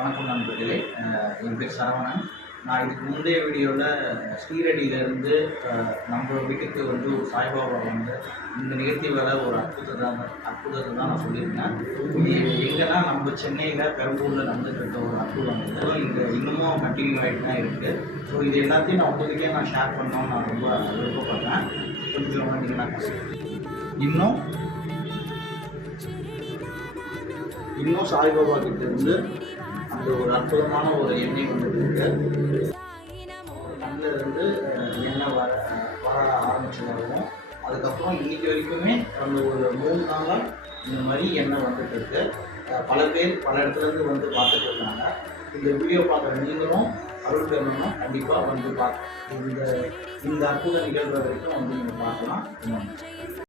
வணக்கம் நண்பர்களே. என் பேர் சரவணன். நான் இதுக்கு முந்தைய வீடியோவில் ஸ்ரீரடியிலேருந்து நம்ம வீட்டுக்கு வந்து ஒரு சாய்பாபா வந்து இந்த நிகழ்த்தி வர ஒரு அற்புதத்தை தான் நான் சொல்லியிருக்கேன். இது எங்கன்னா நம்ம சென்னையில் பெரம்பூரில் நடந்துட்டு இருக்க ஒரு அற்புதம் இது. இங்கே இன்னமும் கண்டினியூ ஆகிட்டு தான் இருக்குது. ஸோ இது எல்லாத்தையும் நான் உங்களுக்கே நான் ஷேர் பண்ணணும்னு நான் ரொம்ப விருப்பப்படுறேன். கொஞ்சம் நீங்கள் இன்னும் சாய்பாபா கிட்ட இருந்து அந்த ஒரு அற்புதமான ஒரு எண்ணெய் வந்துட்டு இருக்கு. கண்ணில் இருந்து எண்ணெய் வர ஆரம்பிச்சதாகவும் அதுக்கப்புறம் இன்னைக்கு வரைக்குமே அந்த ஒரு 3 நாளாக இந்த மாதிரி எண்ணெய் வந்துட்டு இருக்கு. பல பேர் பல இடத்துலேருந்து வந்து பார்த்துட்டு இருக்காங்க. இந்த வீடியோ பார்க்குற நீங்களும் அருள் பெறணும்னா கண்டிப்பாக வந்து இந்த அற்புத நிகழ்வு வரைக்கும் வந்து நீங்கள் பார்க்கலாம்.